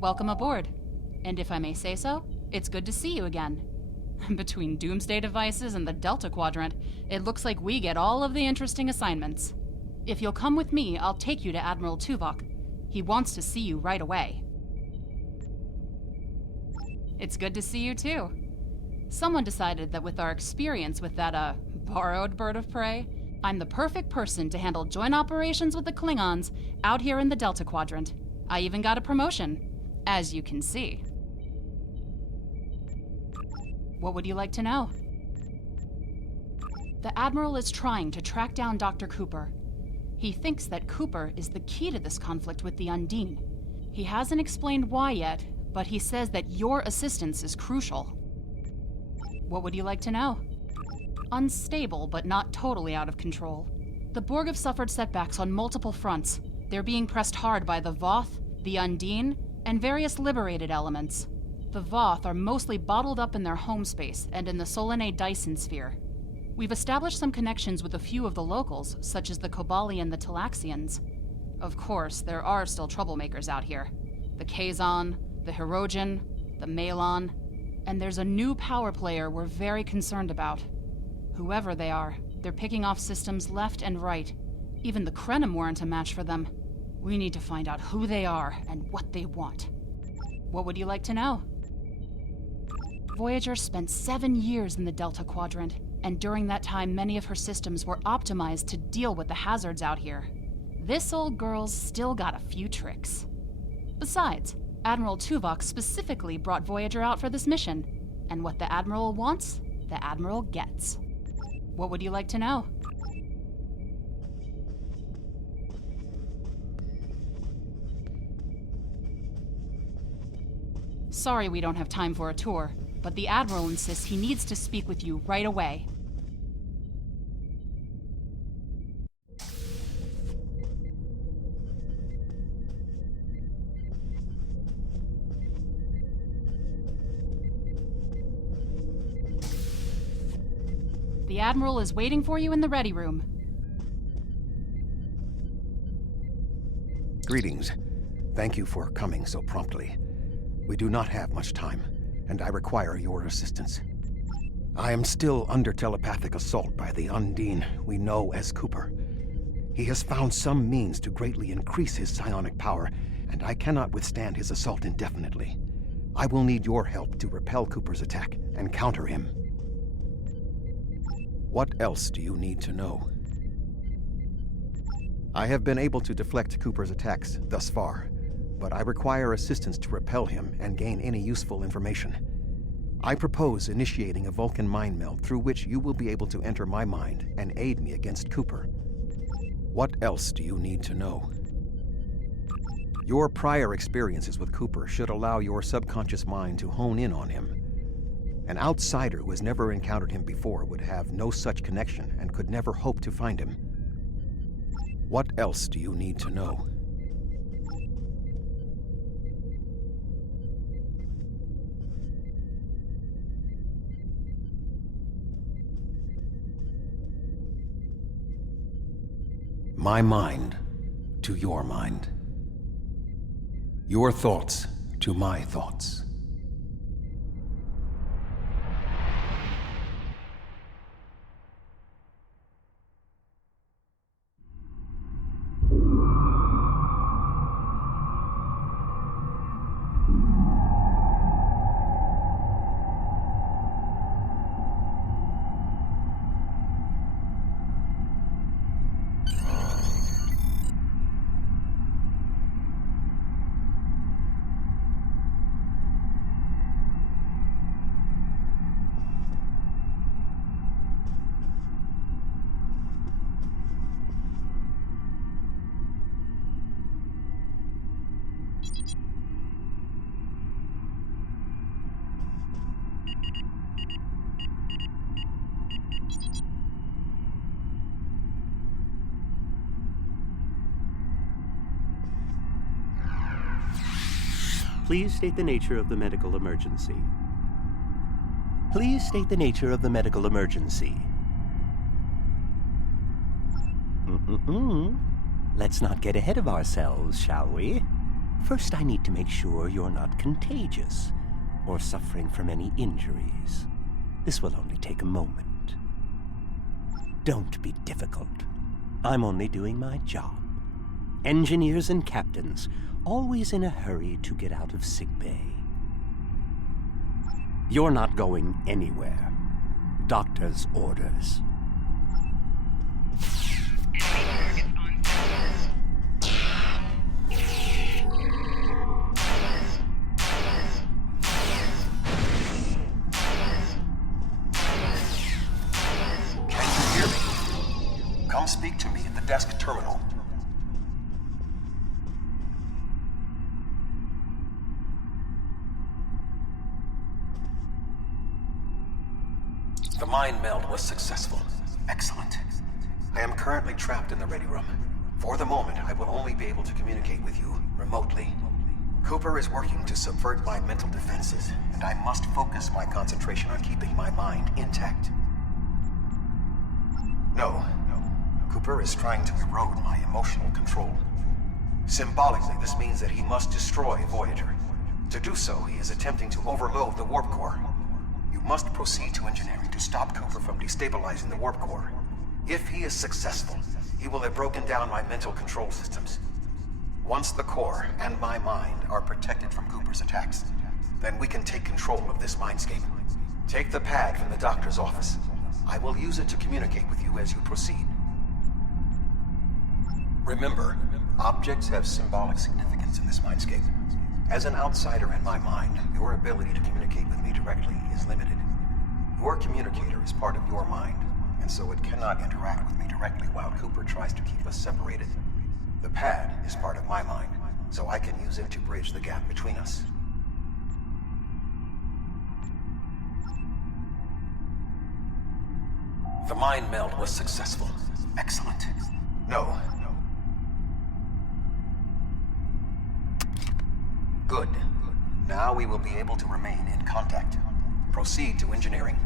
Welcome aboard. And if I may say so, it's good to see you again. Between doomsday devices and the Delta Quadrant, it looks like we get all of the interesting assignments. If you'll come with me, I'll take you to Admiral Tuvok. He wants to see you right away. It's good to see you too. Someone decided that with our experience with that, borrowed bird of prey, I'm the perfect person to handle joint operations with the Klingons out here in the Delta Quadrant. I even got a promotion, as you can see. What would you like to know? The Admiral is trying to track down Dr. Cooper. He thinks that Cooper is the key to this conflict with the Undine. He hasn't explained why yet, but he says that your assistance is crucial. What would you like to know? Unstable, but not totally out of control. The Borg have suffered setbacks on multiple fronts. They're being pressed hard by the Voth, the Undine, and various liberated elements. The Voth are mostly bottled up in their home space and in the Solanae Dyson sphere. We've established some connections with a few of the locals, such as the Kobali and the Talaxians. Of course, there are still troublemakers out here. The Kazon, the Hirogen, the Malon, and there's a new power player we're very concerned about. Whoever they are, they're picking off systems left and right. Even the Krenim weren't a match for them. We need to find out who they are and what they want. What would you like to know? Voyager spent 7 years in the Delta Quadrant, and during that time many of her systems were optimized to deal with the hazards out here. This old girl's still got a few tricks. Besides, Admiral Tuvok specifically brought Voyager out for this mission, and what the Admiral wants, the Admiral gets. What would you like to know? Sorry we don't have time for a tour, but the Admiral insists he needs to speak with you right away. The Admiral is waiting for you in the ready room. Greetings. Thank you for coming so promptly. We do not have much time, and I require your assistance. I am still under telepathic assault by the Undine we know as Cooper. He has found some means to greatly increase his psionic power, and I cannot withstand his assault indefinitely. I will need your help to repel Cooper's attack and counter him. What else do you need to know? I have been able to deflect Cooper's attacks thus far, but I require assistance to repel him and gain any useful information. I propose initiating a Vulcan mind meld through which you will be able to enter my mind and aid me against Cooper. What else do you need to know? Your prior experiences with Cooper should allow your subconscious mind to hone in on him. An outsider who has never encountered him before would have no such connection and could never hope to find him. What else do you need to know? My mind to your mind. Your thoughts to my thoughts. Please state the nature of the medical emergency. Please state the nature of the medical emergency. Let's not get ahead of ourselves, shall we? First, I need to make sure you're not contagious or suffering from any injuries. This will only take a moment. Don't be difficult. I'm only doing my job. Engineers and captains, always in a hurry to get out of sickbay. You're not going anywhere. Doctor's orders. Come speak to me at the desk terminal. The mind meld was successful. Excellent. I am currently trapped in the ready room. For the moment, I will only be able to communicate with you remotely. Cooper is working to subvert my mental defenses, and I must focus my concentration on keeping my mind intact. No. Cooper is trying to erode my emotional control. Symbolically, this means that he must destroy Voyager. To do so, he is attempting to overload the warp core. You must proceed to engineering to stop Cooper from destabilizing the warp core. If he is successful, he will have broken down my mental control systems. Once the core and my mind are protected from Cooper's attacks, then we can take control of this Mindscape. Take the pad from the doctor's office. I will use it to communicate with you as you proceed. Remember, objects have symbolic significance in this Mindscape. As an outsider in my mind, your ability to communicate with me directly is limited. Your communicator is part of your mind, and so it cannot interact with me directly while Cooper tries to keep us separated. The pad is part of my mind, so I can use it to bridge the gap between us. The mind meld was successful. Excellent. No. Good. Now we will be able to remain in contact. Proceed to engineering.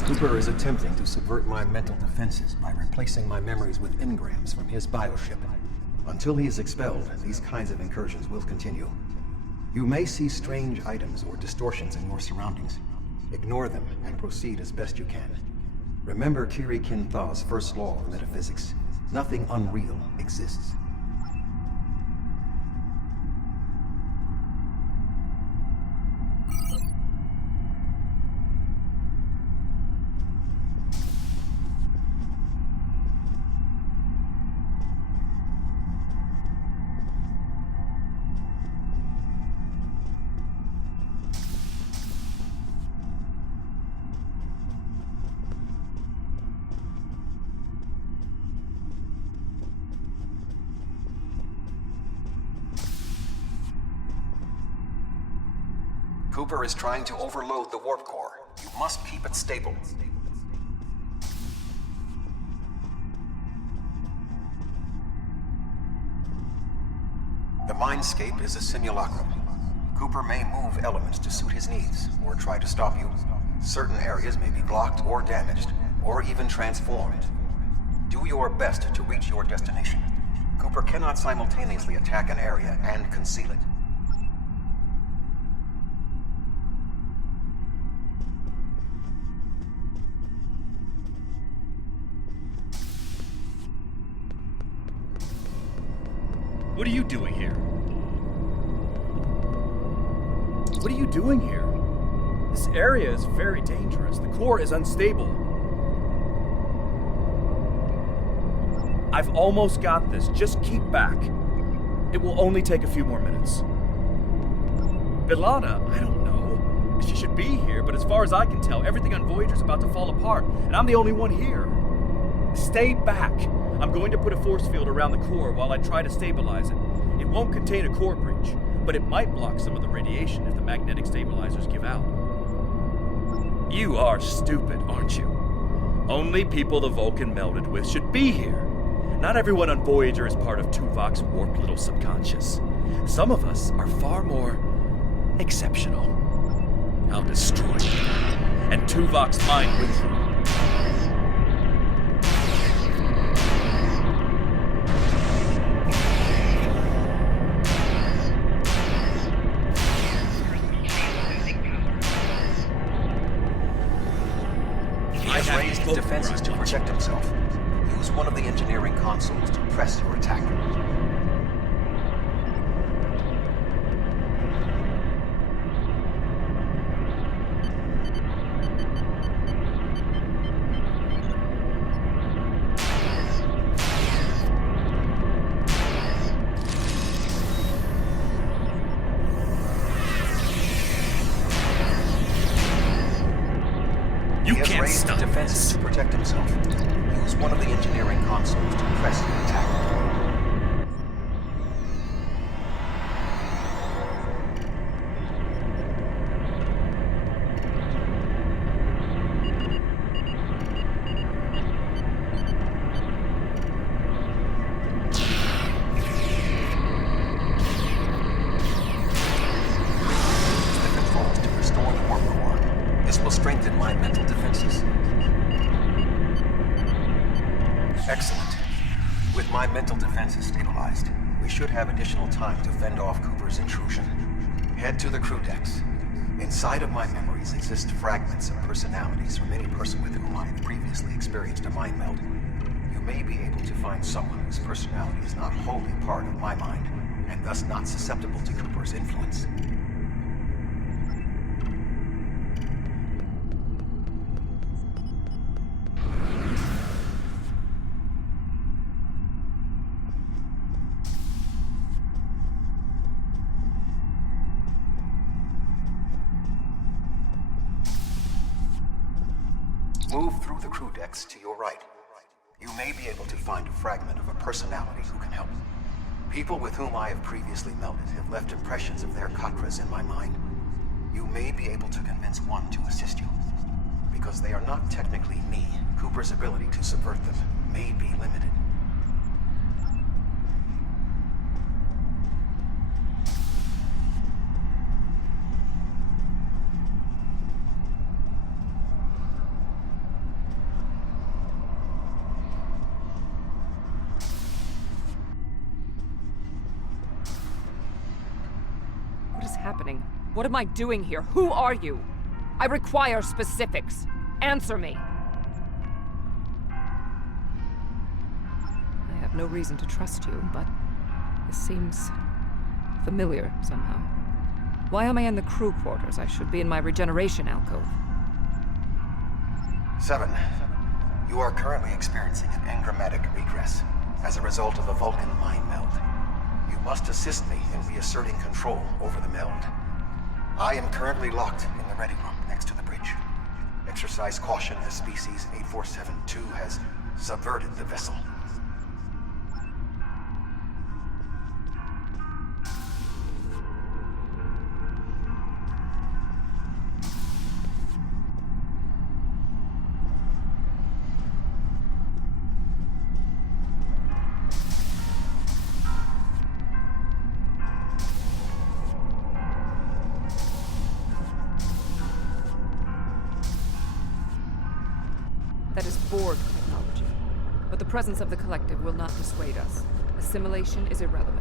Cooper is attempting to subvert my mental defenses by replacing my memories with engrams from his bioship. Until he is expelled, these kinds of incursions will continue. You may see strange items or distortions in your surroundings. Ignore them and proceed as best you can. Remember Kiri Kinthaw's first law of metaphysics. Nothing unreal exists. Cooper is trying to overload the warp core. You must keep it stable. The Mindscape is a simulacrum. Cooper may move elements to suit his needs, or try to stop you. Certain areas may be blocked or damaged, or even transformed. Do your best to reach your destination. Cooper cannot simultaneously attack an area and conceal it. What are you doing here? What are you doing here? This area is very dangerous. The core is unstable. I've almost got this. Just keep back. It will only take a few more minutes. B'Elanna, I don't know. She should be here, but as far as I can tell, everything on Voyager's about to fall apart, and I'm the only one here. Stay back. I'm going to put a force field around the core while I try to stabilize it. It won't contain a core breach, but it might block some of the radiation if the magnetic stabilizers give out. You are stupid, aren't you? Only people the Vulcan melded with should be here. Not everyone on Voyager is part of Tuvok's warped little subconscious. Some of us are far more exceptional. I'll destroy you, and Tuvok's mind with you. consoles to press your attack. You He has can't raised stop the defenses this. to protect himself. Use one of the engineering consoles to press your attack. Use the controls to restore the warp core. This will strengthen my mental defenses. Excellent. With my mental defenses stabilized, we should have additional time to fend off Cooper's intrusion. Head to the crew decks. Inside of my memories exist fragments of personalities from any person with whom I have previously experienced a mind meld. You may be able to find someone whose personality is not wholly part of my mind, and thus not susceptible to Cooper's influence. Move through the crew decks to your right. You may be able to find a fragment of a personality who can help. People with whom I have previously melded have left impressions of their Katras in my mind. You may be able to convince one to assist you. Because they are not technically me, Cooper's ability to subvert them may be limited. What is happening? What am I doing here? Who are you? I require specifics. Answer me. I have no reason to trust you, but this seems familiar somehow. Why am I in the crew quarters? I should be in my regeneration alcove. 7. You are currently experiencing an engrammatic regress as a result of a Vulcan mind meld. You must assist me in reasserting control over the meld. I am currently locked in the ready room next to the bridge. Exercise caution as species 8472 has subverted the vessel. That is Borg technology. But the presence of the collective will not dissuade us. Assimilation is irrelevant.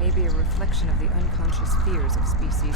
Maybe a reflection of the unconscious fears of species.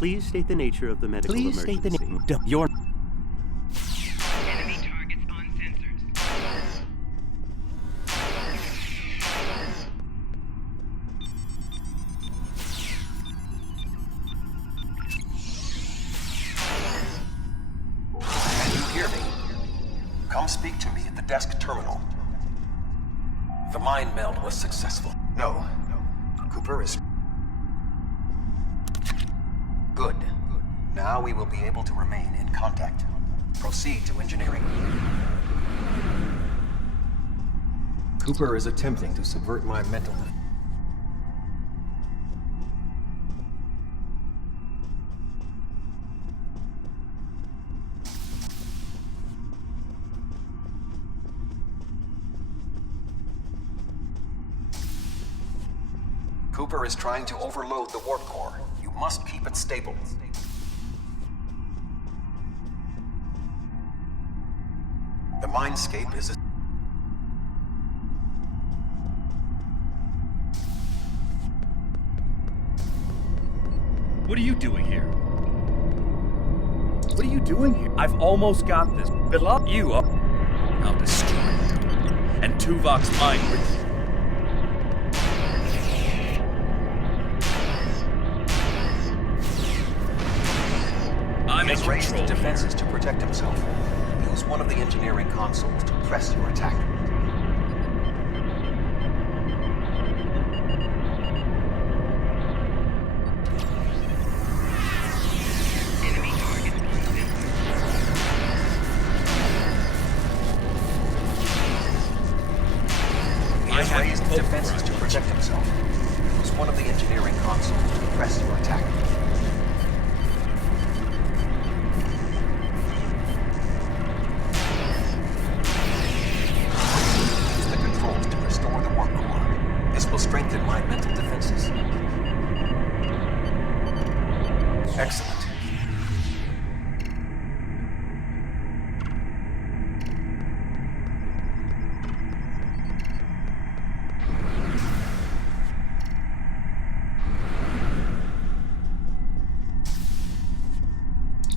Please state the nature of the medical emergency. Please state the name. Your... Enemy targets on sensors. Can you hear me? Come speak to me at the desk terminal. The mind meld was successful. No. Cooper is... Good. Now we will be able to remain in contact. Proceed to engineering. Cooper is attempting to subvert my mental... Cooper is trying to overload the warp core. You must keep it stable. The Mindscape is a... What are you doing here? What are you doing here? I've almost got this. Below you up. I'll destroy you. And Tuvok's mind with you. He has raised the defenses to protect himself. Use one of the engineering consoles to press your attack. Enemy target on sensors. He has raised the defenses to protect himself. Use one of the engineering consoles to press your attack. Strengthen my mental defenses. Excellent.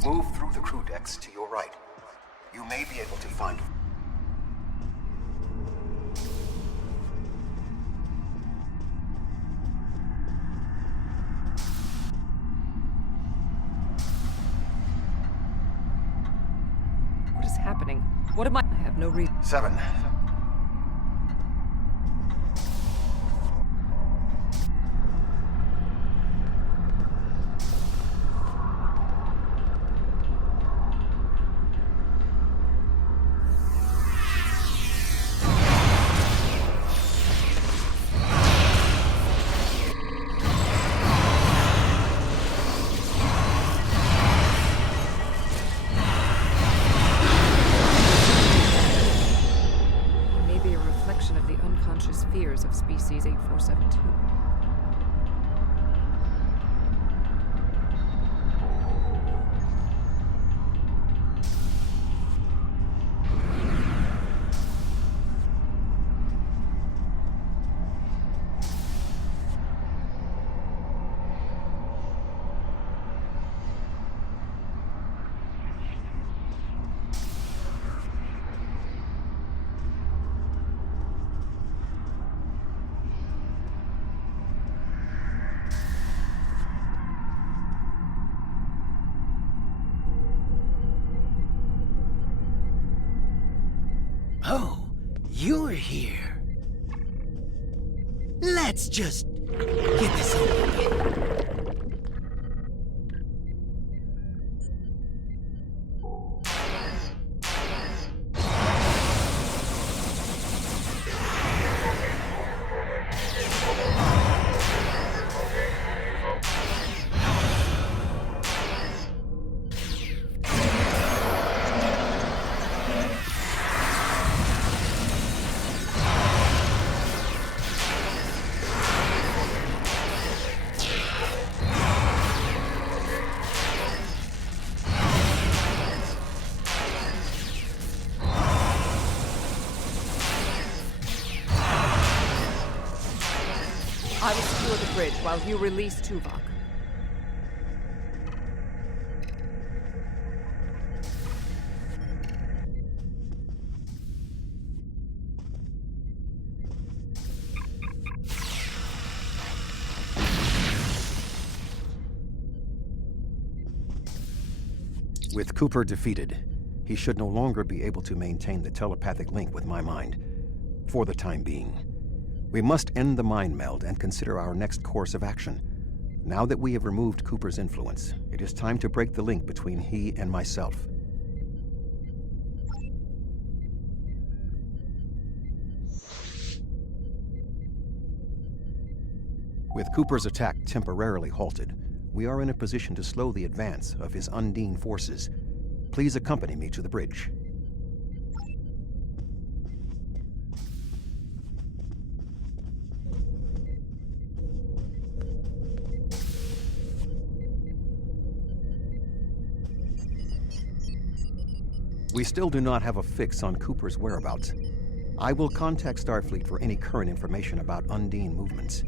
Move through the crew decks to your right. You may be able to find... What is happening? What am I have no reason. 7. Fears of species 8472. Oh, you're here. Let's just get this over with. I will secure the bridge while you release Tuvok. With Cooper defeated, he should no longer be able to maintain the telepathic link with my mind, for the time being. We must end the mind meld and consider our next course of action. Now that we have removed Cooper's influence, it is time to break the link between he and myself. With Cooper's attack temporarily halted, we are in a position to slow the advance of his Undine forces. Please accompany me to the bridge. We still do not have a fix on Cooper's whereabouts. I will contact Starfleet for any current information about Undine movements.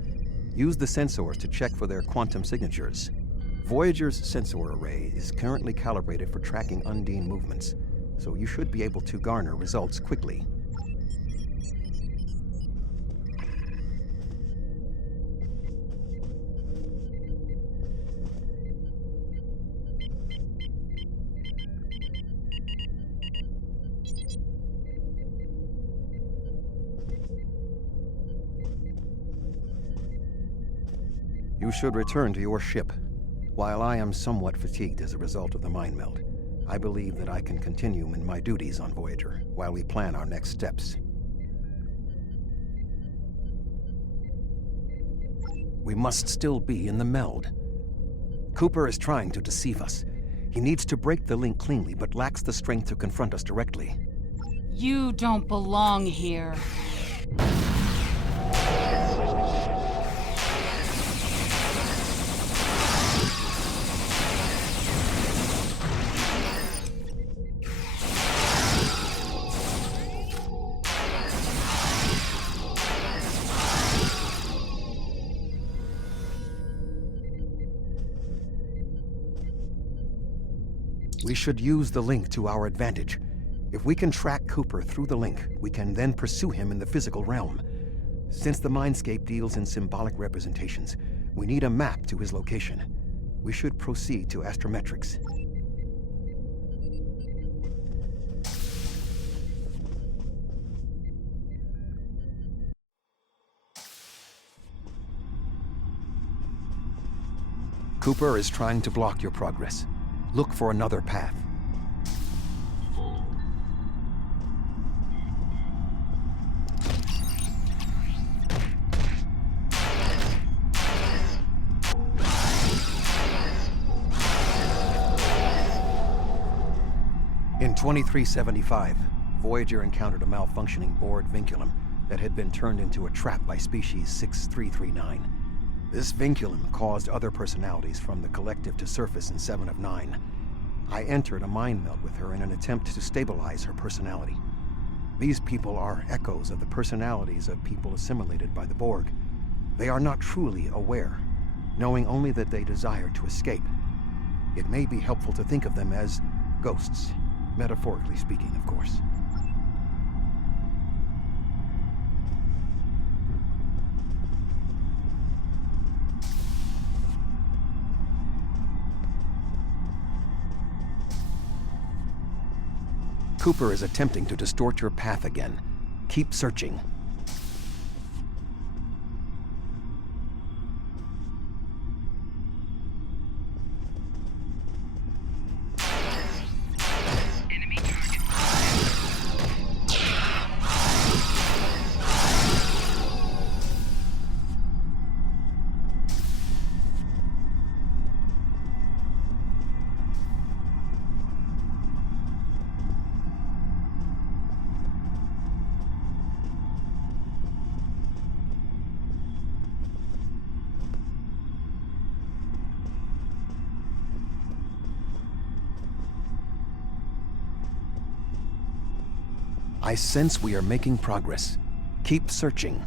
Use the sensors to check for their quantum signatures. Voyager's sensor array is currently calibrated for tracking Undine movements, so you should be able to garner results quickly. You should return to your ship. While I am somewhat fatigued as a result of the mind meld, I believe that I can continue in my duties on Voyager while we plan our next steps. We must still be in the meld. Cooper is trying to deceive us. He needs to break the link cleanly, but lacks the strength to confront us directly. You don't belong here. We should use the link to our advantage. If we can track Cooper through the link, we can then pursue him in the physical realm. Since the Mindscape deals in symbolic representations, we need a map to his location. We should proceed to astrometrics. Cooper is trying to block your progress. Look for another path. In 2375, Voyager encountered a malfunctioning board vinculum that had been turned into a trap by species 6339. This vinculum caused other personalities from the collective to surface in 7 of 9. I entered a mind meld with her in an attempt to stabilize her personality. These people are echoes of the personalities of people assimilated by the Borg. They are not truly aware, knowing only that they desire to escape. It may be helpful to think of them as ghosts, metaphorically speaking, of course. Cooper is attempting to distort your path again. Keep searching. Enemy target. I sense we are making progress. Keep searching.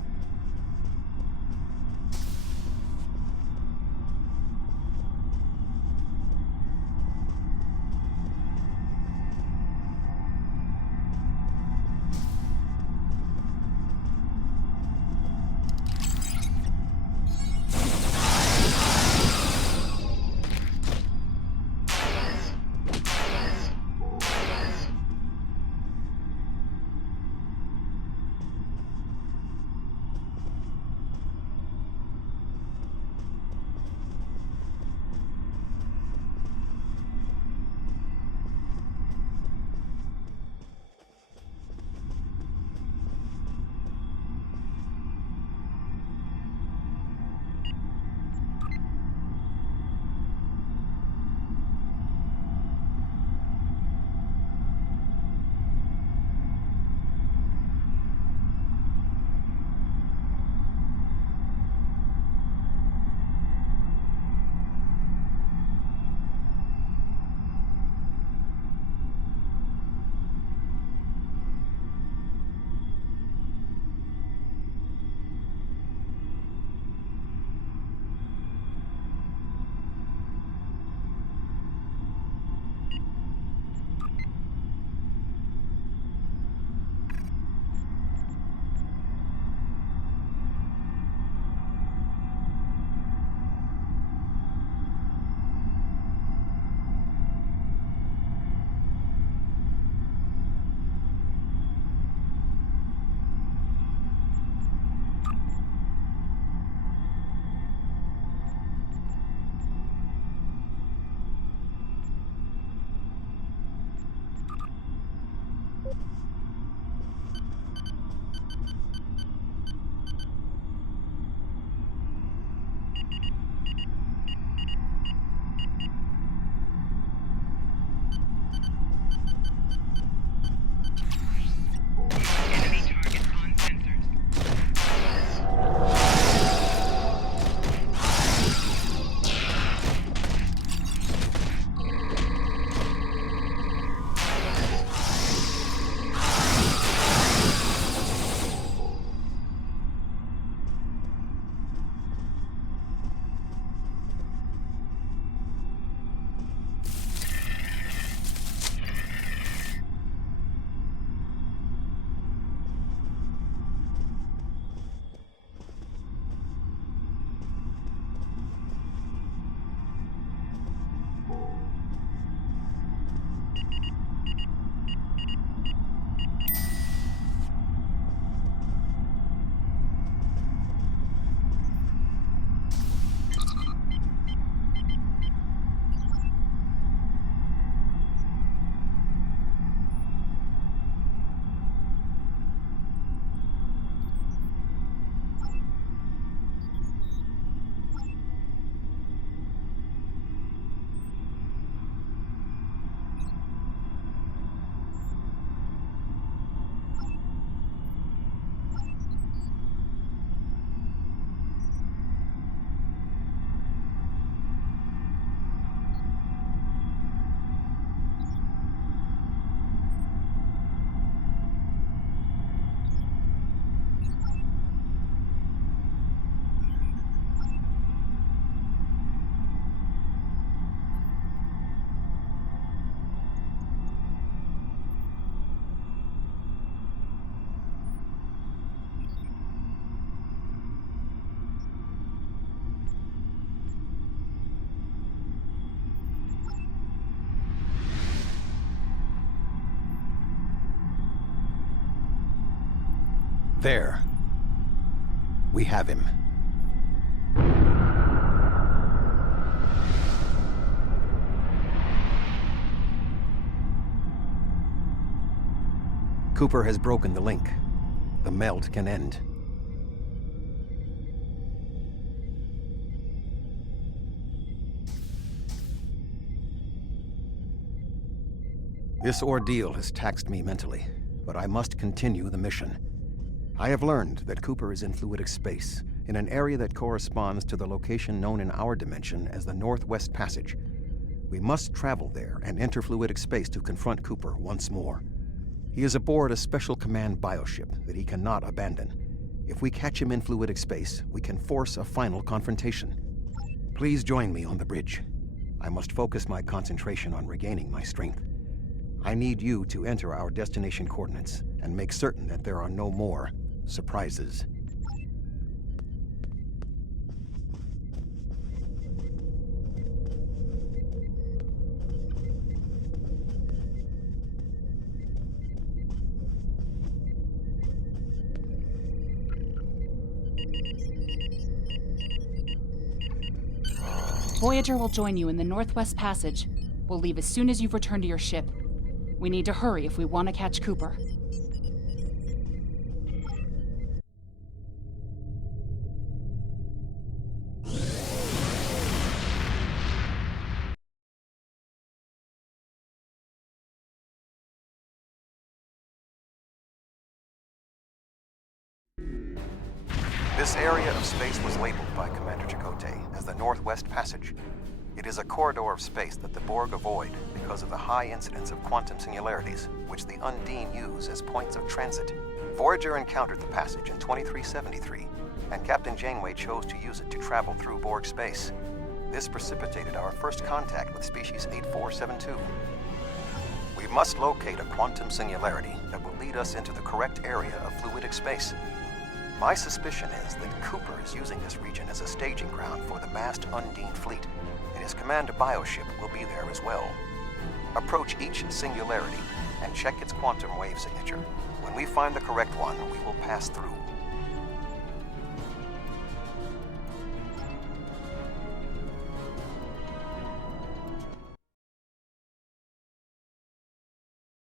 There. We have him. Cooper has broken the link. The meld can end. This ordeal has taxed me mentally, but I must continue the mission. I have learned that Cooper is in fluidic space, in an area that corresponds to the location known in our dimension as the Northwest Passage. We must travel there and enter fluidic space to confront Cooper once more. He is aboard a special command bioship that he cannot abandon. If we catch him in fluidic space, we can force a final confrontation. Please join me on the bridge. I must focus my concentration on regaining my strength. I need you to enter our destination coordinates and make certain that there are no more surprises. Voyager will join you in the Northwest Passage. We'll leave as soon as you've returned to your ship. We need to hurry if we want to catch Cooper. This area of space was labeled by Commander Chakotay as the Northwest Passage. It is a corridor of space that the Borg avoid because of the high incidence of quantum singularities, which the Undine use as points of transit. Voyager encountered the passage in 2373, and Captain Janeway chose to use it to travel through Borg space. This precipitated our first contact with species 8472. We must locate a quantum singularity that will lead us into the correct area of fluidic space. My suspicion is that Cooper is using this region as a staging ground for the massed Undine fleet, and his command bioship will be there as well. Approach each singularity and check its quantum wave signature. When we find the correct one, we will pass through.